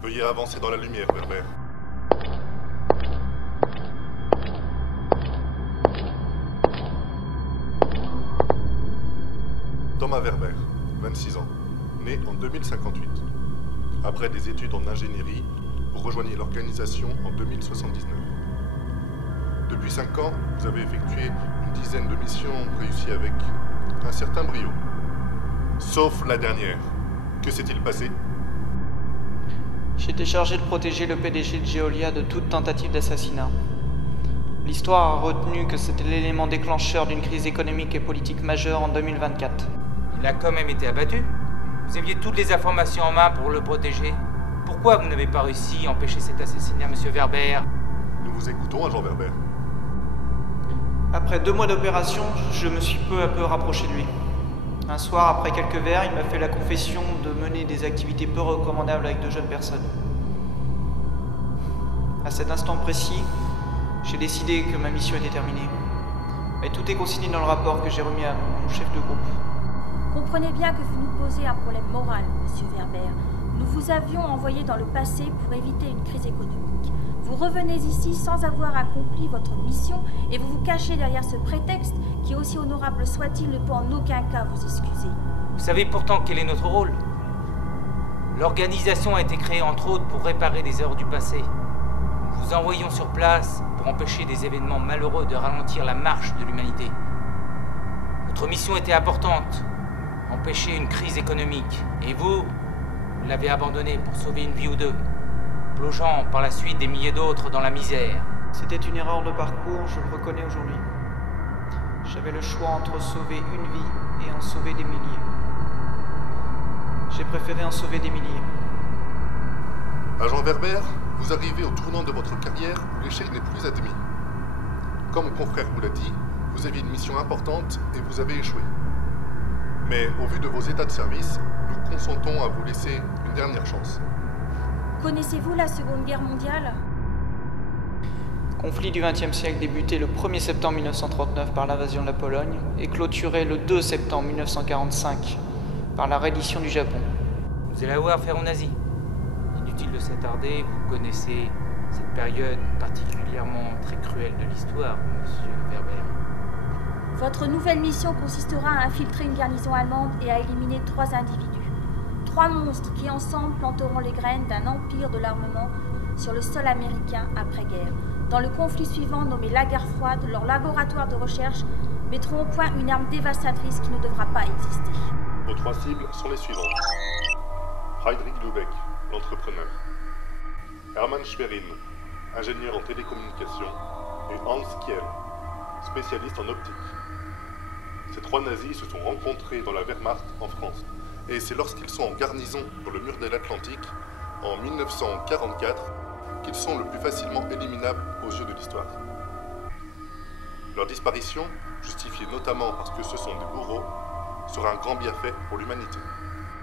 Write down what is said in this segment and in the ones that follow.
Veuillez avancer dans la lumière, Werber. Thomas Werber, 26 ans, né en 2058. Après des études en ingénierie, vous rejoignez l'organisation en 2079. Depuis 5 ans, vous avez effectué une dizaine de missions réussies avec un certain brio. Sauf la dernière. Que s'est-il passé ? J'étais chargé de protéger le PDG de Geolia de toute tentative d'assassinat. L'histoire a retenu que c'était l'élément déclencheur d'une crise économique et politique majeure en 2024. Il a quand même été abattu. Vous aviez toutes les informations en main pour le protéger. Pourquoi vous n'avez pas réussi à empêcher cet assassinat, monsieur Werber ? Nous vous écoutons, agent Werber. Après 2 mois d'opération, je me suis peu à peu rapproché de lui. Un soir, après quelques verres, il m'a fait la confession de mener des activités peu recommandables avec de jeunes personnes. À cet instant précis, j'ai décidé que ma mission était terminée. Mais tout est consigné dans le rapport que j'ai remis à mon chef de groupe. Comprenez bien que vous nous posez un problème moral, monsieur Werber. Nous vous avions envoyé dans le passé pour éviter une crise économique. Vous revenez ici sans avoir accompli votre mission et vous vous cachez derrière ce prétexte qui, aussi honorable soit-il, ne peut en aucun cas vous excuser. Vous savez pourtant quel est notre rôle ? L'organisation a été créée entre autres pour réparer des erreurs du passé. Nous vous envoyons sur place pour empêcher des événements malheureux de ralentir la marche de l'humanité. Notre mission était importante, empêcher une crise économique. Et vous l'avez abandonnée pour sauver une vie ou deux, plongeant par la suite des milliers d'autres dans la misère. C'était une erreur de parcours, je le reconnais aujourd'hui. J'avais le choix entre sauver une vie et en sauver des milliers. J'ai préféré en sauver des milliers. Agent Werber, vous arrivez au tournant de votre carrière où l'échec n'est plus admis. Comme mon confrère vous l'a dit, vous aviez une mission importante et vous avez échoué. Mais au vu de vos états de service, nous consentons à vous laisser une dernière chance. Connaissez-vous la Seconde Guerre mondiale ? Le conflit du XXe siècle débutait le 1er septembre 1939 par l'invasion de la Pologne et clôturait le 2 septembre 1945 par la reddition du Japon. Vous allez avoir affaire aux nazis. Inutile de s'attarder, vous connaissez cette période particulièrement très cruelle de l'histoire, monsieur Werber. Votre nouvelle mission consistera à infiltrer une garnison allemande et à éliminer 3 individus. 3 monstres qui ensemble planteront les graines d'un empire de l'armement sur le sol américain après-guerre. Dans le conflit suivant, nommé la guerre froide, leurs laboratoires de recherche mettront au point une arme dévastatrice qui ne devra pas exister. Vos 3 cibles sont les suivantes. Heydrich Lubeck, l'entrepreneur. Hermann Schwerin, ingénieur en télécommunications. Et Hans Kiel, spécialiste en optique. Ces 3 nazis se sont rencontrés dans la Wehrmacht en France. Et c'est lorsqu'ils sont en garnison sur le mur de l'Atlantique, en 1944, qu'ils sont le plus facilement éliminables aux yeux de l'histoire. Leur disparition, justifiée notamment parce que ce sont des bourreaux, sera un grand bienfait pour l'humanité.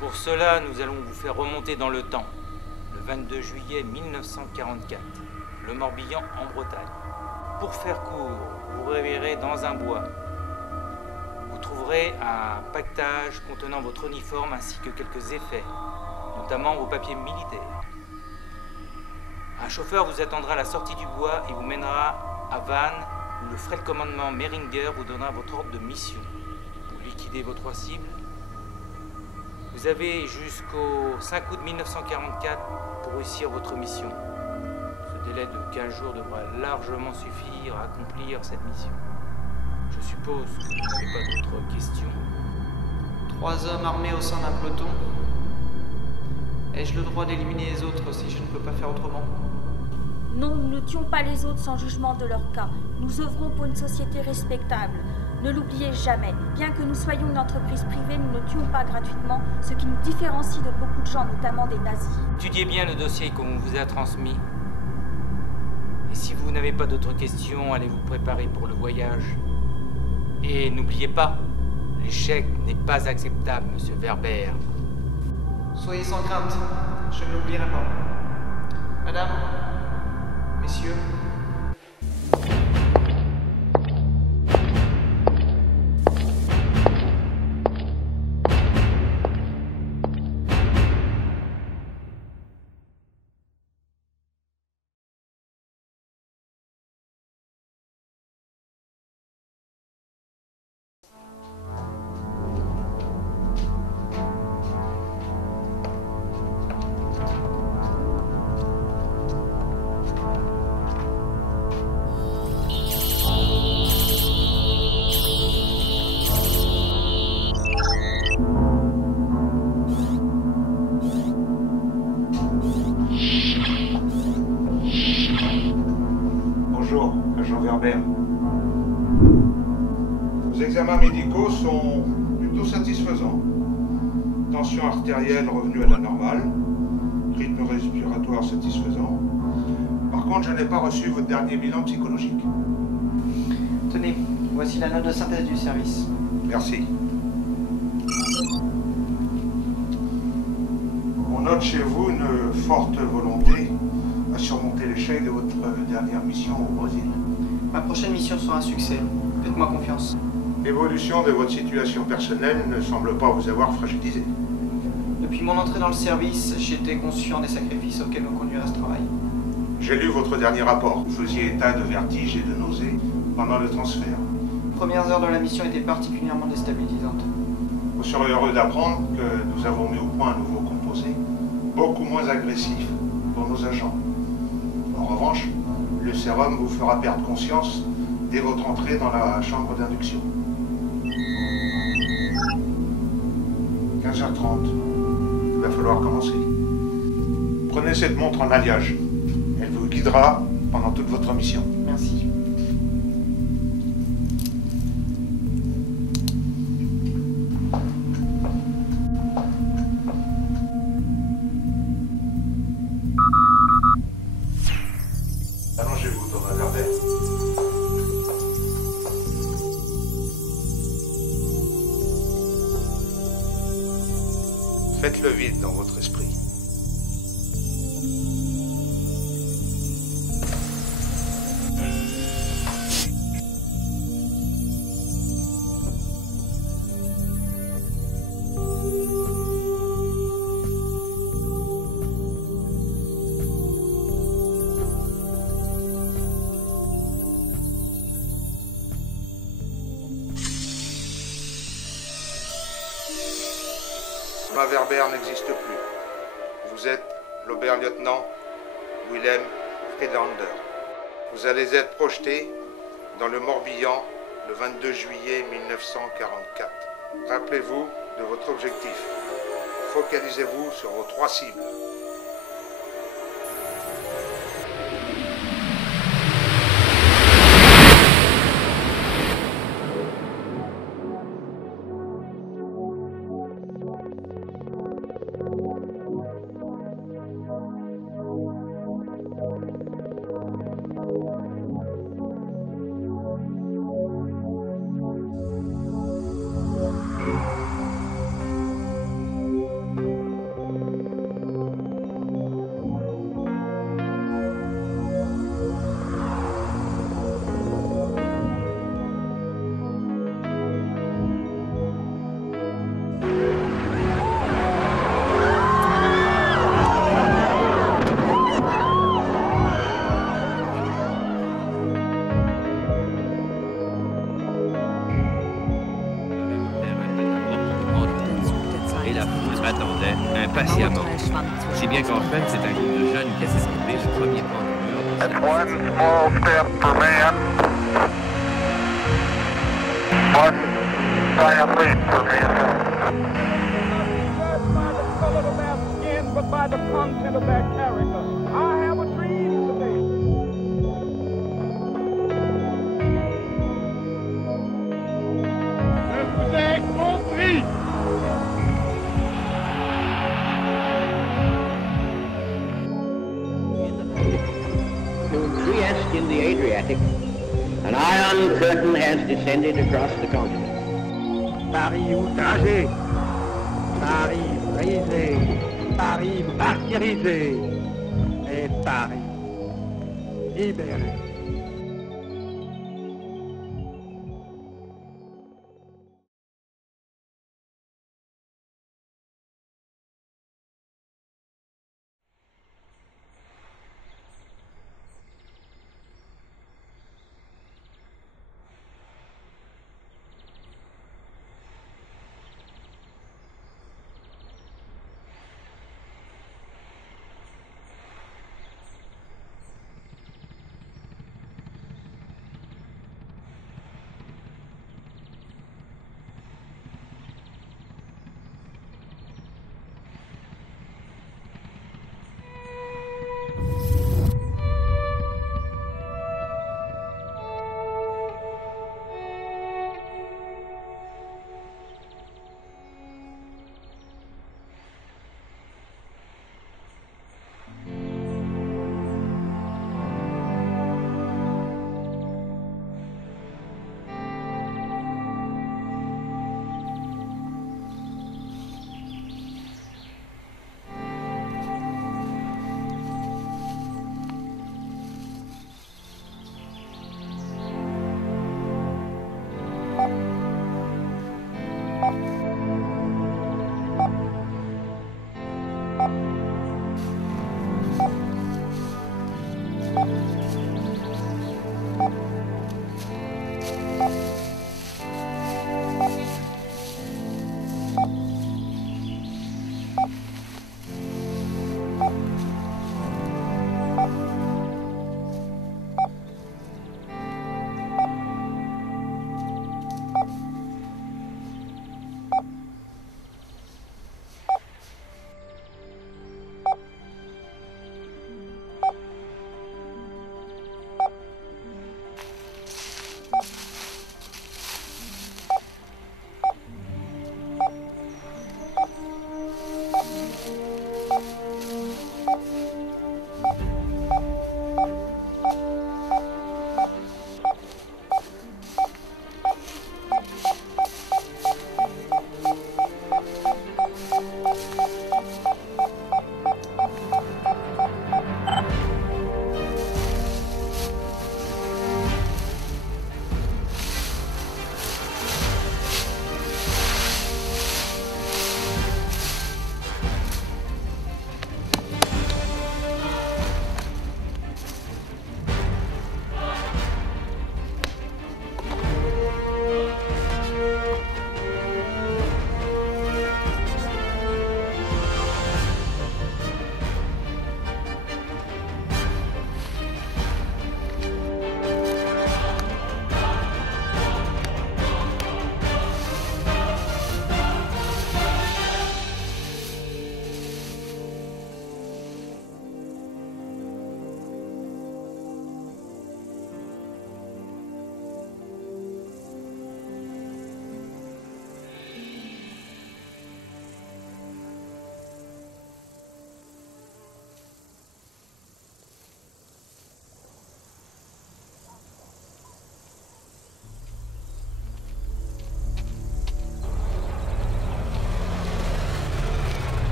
Pour cela, nous allons vous faire remonter dans le temps, le 22 juillet 1944, le Morbihan en Bretagne. Pour faire court, vous réveillerez dans un bois. Vous trouverez un paquetage contenant votre uniforme ainsi que quelques effets, notamment vos papiers militaires. Un chauffeur vous attendra à la sortie du bois et vous mènera à Vannes, où le frêle commandement Meringer vous donnera votre ordre de mission. Pour liquider vos 3 cibles, vous avez jusqu'au 5 août 1944 pour réussir votre mission. Ce délai de 15 jours devra largement suffire à accomplir cette mission. Je suppose que vous n'avez pas d'autres questions. 3 hommes armés au sein d'un peloton. Ai-je le droit d'éliminer les autres si je ne peux pas faire autrement ? Non, nous ne tuons pas les autres sans jugement de leur cas. Nous œuvrons pour une société respectable. Ne l'oubliez jamais. Bien que nous soyons une entreprise privée, nous ne tuons pas gratuitement, ce qui nous différencie de beaucoup de gens, notamment des nazis. Étudiez bien le dossier qu'on vous a transmis. Et si vous n'avez pas d'autres questions, allez vous préparer pour le voyage. Et n'oubliez pas, l'échec n'est pas acceptable, monsieur Werber. Soyez sans crainte, je ne l'oublierai pas. Madame, messieurs, Werber. Vos examens médicaux sont plutôt satisfaisants. Tension artérielle revenue à la normale, rythme respiratoire satisfaisant. Par contre, je n'ai pas reçu votre dernier bilan psychologique. Tenez, voici la note de synthèse du service. Merci. On note chez vous une forte volonté à surmonter l'échec de votre dernière mission au Brésil. Ma prochaine mission sera un succès. Faites-moi confiance. L'évolution de votre situation personnelle ne semble pas vous avoir fragilisé. Depuis mon entrée dans le service, j'étais conscient des sacrifices auxquels me conduirait ce travail. J'ai lu votre dernier rapport. Vous faisiez état de vertige et de nausées pendant le transfert. Les premières heures de la mission étaient particulièrement déstabilisantes. Vous serez heureux d'apprendre que nous avons mis au point un nouveau composé, beaucoup moins agressif pour nos agents. En revanche, le sérum vous fera perdre conscience dès votre entrée dans la chambre d'induction. 15h30. Il va falloir commencer. Prenez cette montre en alliage. Elle vous guidera pendant toute votre mission. Merci. Allongez-vous, Thomas Werber. Faites le vide dans votre esprit. Thomas Werber n'existe plus. Vous êtes l'Oberlieutenant Wilhelm Friedlander. Vous allez être projeté dans le Morbihan le 22 juillet 1944. Rappelez-vous de votre objectif. Focalisez-vous sur vos 3 cibles. Et la foule attendait impatiemment. Si bien qu'en fait, c'est un groupe de jeunes qui a escapé le premier plan du mur. That's one small step for man, one giant leap for mankind. Not by the color of their skin, but by the content of their character. I have a dream today. Je vous ai compris. To Trieste in the Adriatic, an iron curtain has descended across the continent. Paris outragé, Paris brisé, Paris martyrisé, et Paris libéré.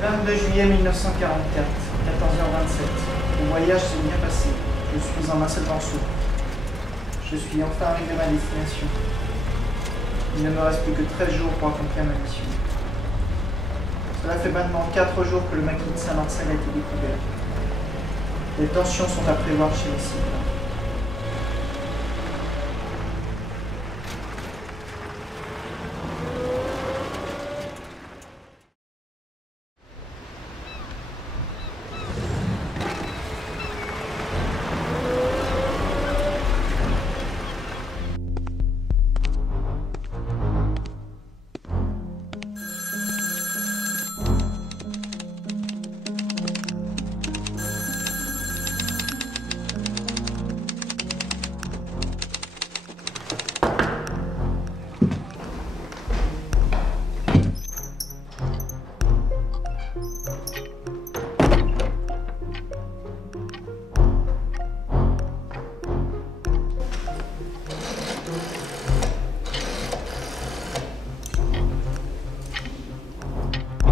22 juillet 1944, 14h27. Le voyage s'est bien passé. Je suis en Macédoine. Je suis enfin arrivé à ma destination. Il ne me reste plus que 13 jours pour accomplir ma mission. Cela fait maintenant 4 jours que le maquis de Saint-Marcel a été découvert. Les tensions sont à prévoir chez les cibles.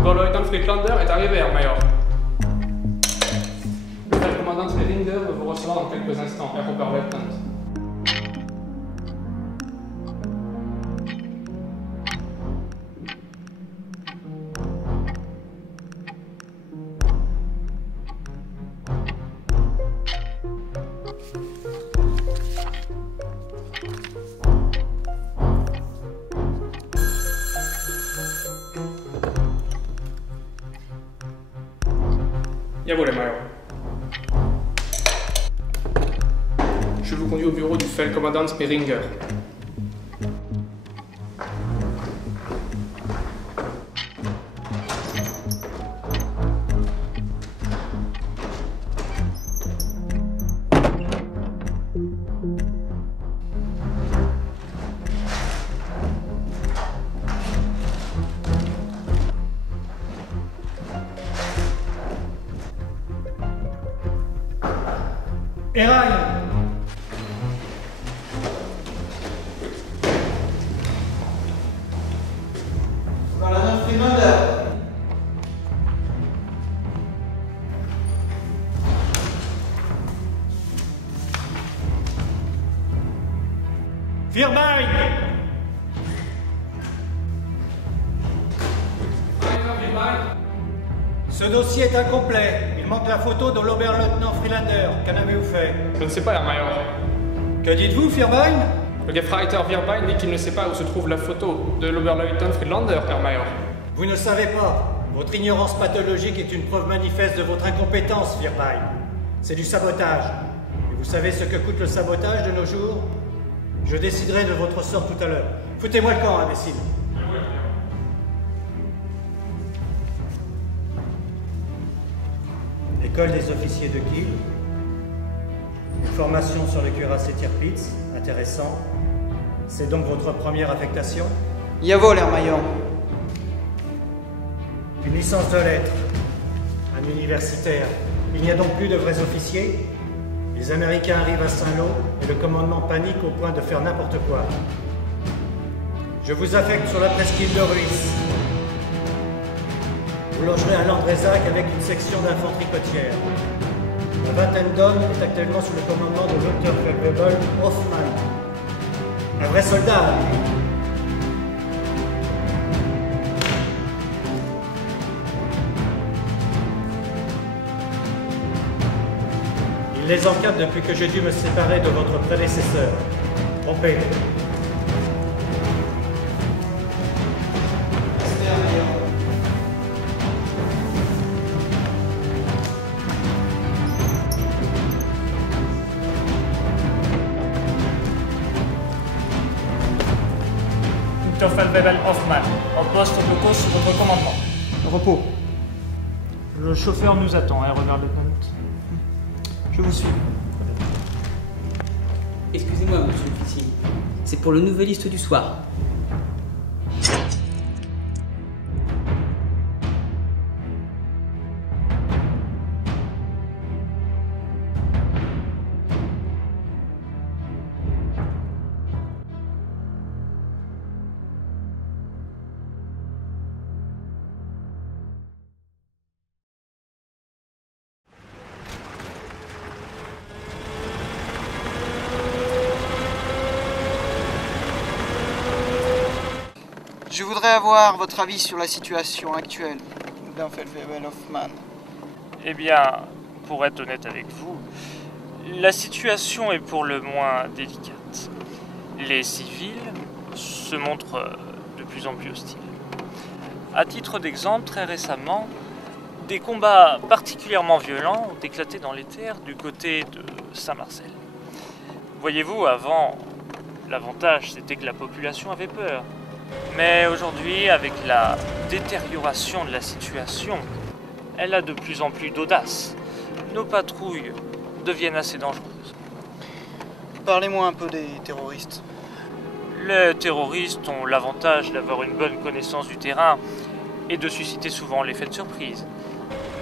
Oberleutnant Friedlander est arrivé, Herr Major. Le commandant Schweringer veut vous recevoir dans quelques instants, Herr Oberleutnant. Jawohl, Herr Major. Je vous conduis au bureau du Feldkommandant Schweringer. Erail! Commandant Friedlander. Firbein! Ce dossier est incomplet. Il manque la photo de l'Oberleutnant Friedlander. Qu'en avez-vous fait? Je ne sais pas, Herr Major. Que dites-vous, Firbein? Le Gefreiter Wirbein dit qu'il ne sait pas où se trouve la photo de l'Oberleutnant Friedlander, Herr Major. Vous ne savez pas. Votre ignorance pathologique est une preuve manifeste de votre incompétence, Firbein. C'est du sabotage. Et vous savez ce que coûte le sabotage de nos jours? Je déciderai de votre sort tout à l'heure. Foutez-moi le camp, imbécile. École des officiers de Kiel. Une formation sur le cuirassé Tirpitz. Intéressant. C'est donc votre première affectation? Jawohl, Herr Major. Une licence de lettres. Un universitaire. Il n'y a donc plus de vrais officiers? Les Américains arrivent à Saint-Lô et le commandement panique au point de faire n'importe quoi. Je vous affecte sur la presqu'île de Ruisse. Vous logerez à Landrezac avec une section d'infanterie côtière. La vingtaine d'hommes est actuellement sous le commandement de l'Unterfeldwebel Hoffmann. Un vrai soldat, lui. Il les encadre depuis que j'ai dû me séparer de votre prédécesseur. Trompé. Unterfeldwebel Hoffmann, en poste locaux sous votre commandement. Repos. Le chauffeur nous attend, Herr Oberleutnant. Je vous suis. Excusez-moi, monsieur l'officier. C'est pour le nouveliste du soir. Je voudrais avoir votre avis sur la situation actuelle d'un Feldwebel Hoffmann. Eh bien, pour être honnête avec vous, la situation est pour le moins délicate. Les civils se montrent de plus en plus hostiles. À titre d'exemple, très récemment, des combats particulièrement violents ont éclaté dans les terres du côté de Saint-Marcel. Voyez-vous, avant, l'avantage c'était que la population avait peur. Mais aujourd'hui, avec la détérioration de la situation, elle a de plus en plus d'audace. Nos patrouilles deviennent assez dangereuses. Parlez-moi un peu des terroristes. Les terroristes ont l'avantage d'avoir une bonne connaissance du terrain et de susciter souvent l'effet de surprise.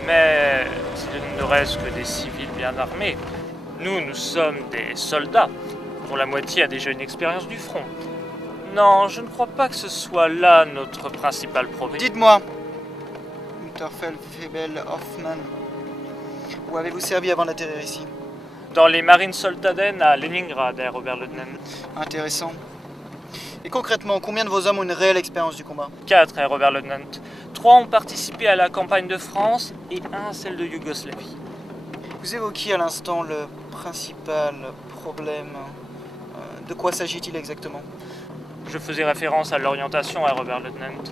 Mais s'il ne reste que des civils bien armés, nous sommes des soldats, dont la moitié a déjà une expérience du front. Non, je ne crois pas que ce soit là notre principal problème. Dites-moi, Feldwebel Hoffmann, où avez-vous servi avant d'atterrir ici? Dans les marines Soldaten à Leningrad, Herr Oberleutnant. Intéressant. Et concrètement, combien de vos hommes ont une réelle expérience du combat? 4, Herr Oberleutnant. 3 ont participé à la campagne de France et 1 à celle de Yougoslavie. Vous évoquiez à l'instant le principal problème. De quoi s'agit-il exactement? Je faisais référence à l'orientation, Herr Oberleutnant.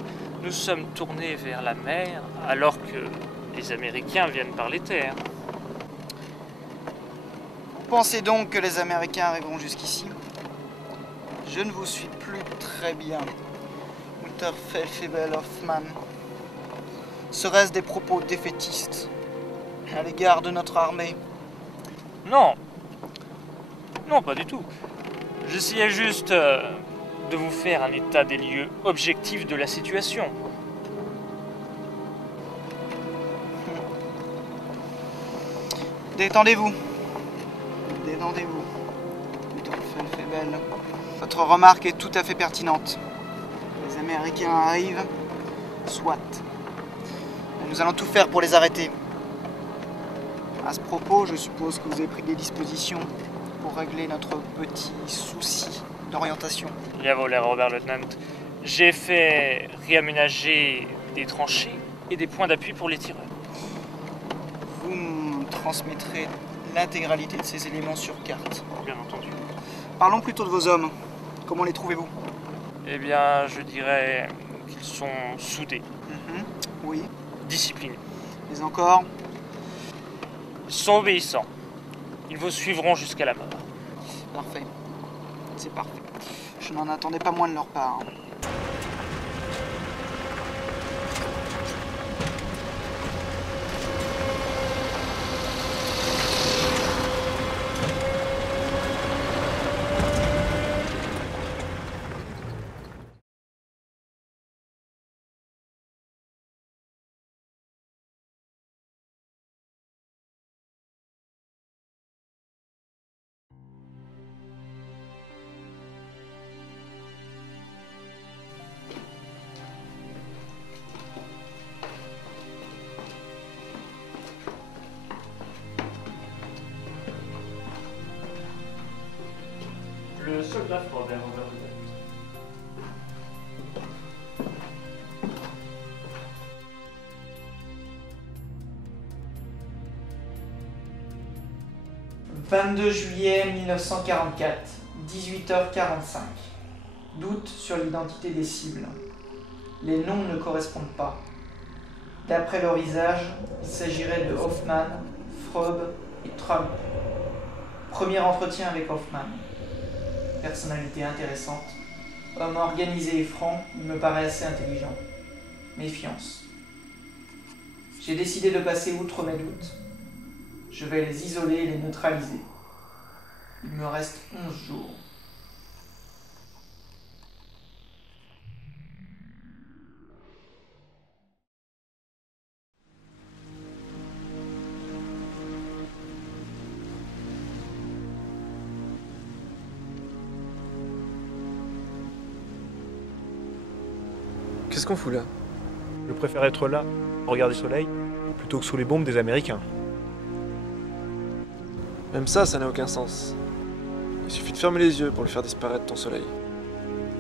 Nous sommes tournés vers la mer alors que les Américains viennent par les terres. Vous pensez donc que les Américains arriveront jusqu'ici? Je ne vous suis plus très bien, Feldwebel Hoffmann. Serait-ce des propos défaitistes à l'égard de notre armée? Non. Non, pas du tout. J'essayais juste de vous faire un état des lieux objectif de la situation. Détendez-vous. Détendez-vous. Feldwebel. Votre remarque est tout à fait pertinente. Les Américains arrivent, soit. Mais nous allons tout faire pour les arrêter. À ce propos, je suppose que vous avez pris des dispositions pour régler notre petit souci d'orientation. Jawohl, Herr Oberleutnant. J'ai fait réaménager des tranchées et des points d'appui pour les tireurs. Vous me transmettrez l'intégralité de ces éléments sur carte. Bien entendu. Parlons plutôt de vos hommes. Comment les trouvez-vous? Eh bien, je dirais qu'ils sont soudés. Oui. Disciplinés. Mais encore? Ils sont obéissants. Ils vous suivront jusqu'à la mort. Parfait. C'est parfait. Je n'en attendais pas moins de leur part. Le soldat froid, Herr Oberleutnant. « 22 juillet 1944, 18h45. Doute sur l'identité des cibles. Les noms ne correspondent pas. D'après leur visage, il s'agirait de Hoffmann, Freub et Trump. Premier entretien avec Hoffmann. Personnalité intéressante. Homme organisé et franc, il me paraît assez intelligent. Méfiance. J'ai décidé de passer outre mes doutes. Je vais les isoler et les neutraliser. Il me reste 11 jours. Qu'est-ce qu'on fout là? Je préfère être là, au regard du soleil, plutôt que sous les bombes des Américains. Même ça n'a aucun sens. Il suffit de fermer les yeux pour le faire disparaître, ton soleil.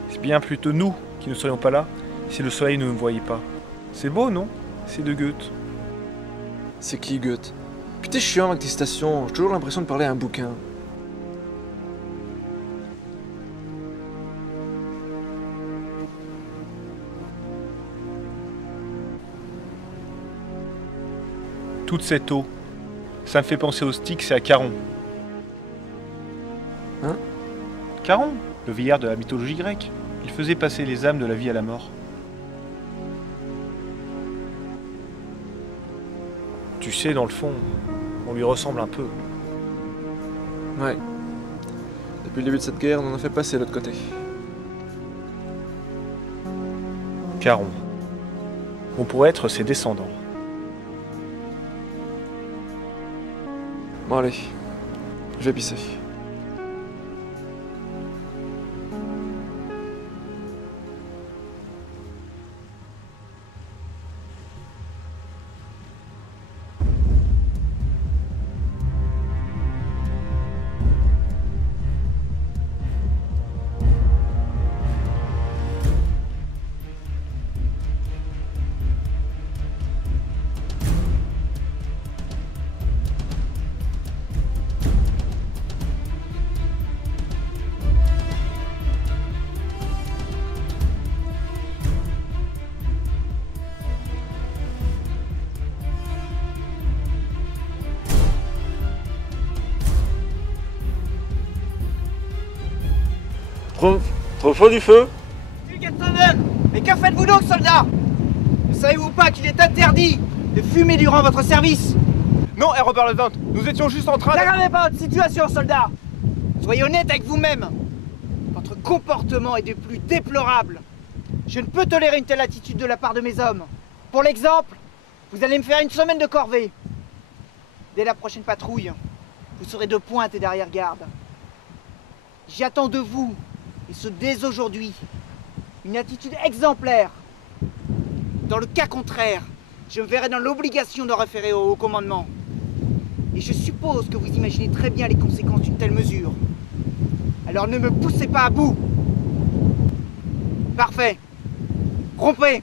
C'est bien plutôt nous qui ne serions pas là Si le soleil ne me voyait pas. C'est beau, non? C'est de Goethe. C'est qui Goethe? Putain, chiant avec tes citations, j'ai toujours l'impression de parler à un bouquin. Toute cette eau, ça me fait penser au Styx et à Charon. Hein? Charon, le vieillard de la mythologie grecque. Il faisait passer les âmes de la vie à la mort. Tu sais, dans le fond, on lui ressemble un peu. Ouais. Depuis le début de cette guerre, on en a fait passer de l'autre côté. Charon. On pourrait être ses descendants. Bon allez, je vais pisser. Trop chaud du feu? Mais que faites-vous donc, soldats? Ne savez-vous pas qu'il est interdit de fumer durant votre service? Non, Robert Lieutenant, nous étions juste en train de... N'aggravez pas votre situation, soldats! Soyez honnête avec vous-même. Votre comportement est des plus déplorables. Je ne peux tolérer une telle attitude de la part de mes hommes. Pour l'exemple, vous allez me faire une semaine de corvée. Dès la prochaine patrouille, vous serez de pointe et d'arrière-garde. J'attends de vous, et ce dès aujourd'hui, une attitude exemplaire. Dans le cas contraire, je me verrai dans l'obligation de référer au haut commandement. Et je suppose que vous imaginez très bien les conséquences d'une telle mesure. Alors ne me poussez pas à bout. Parfait. Rompez.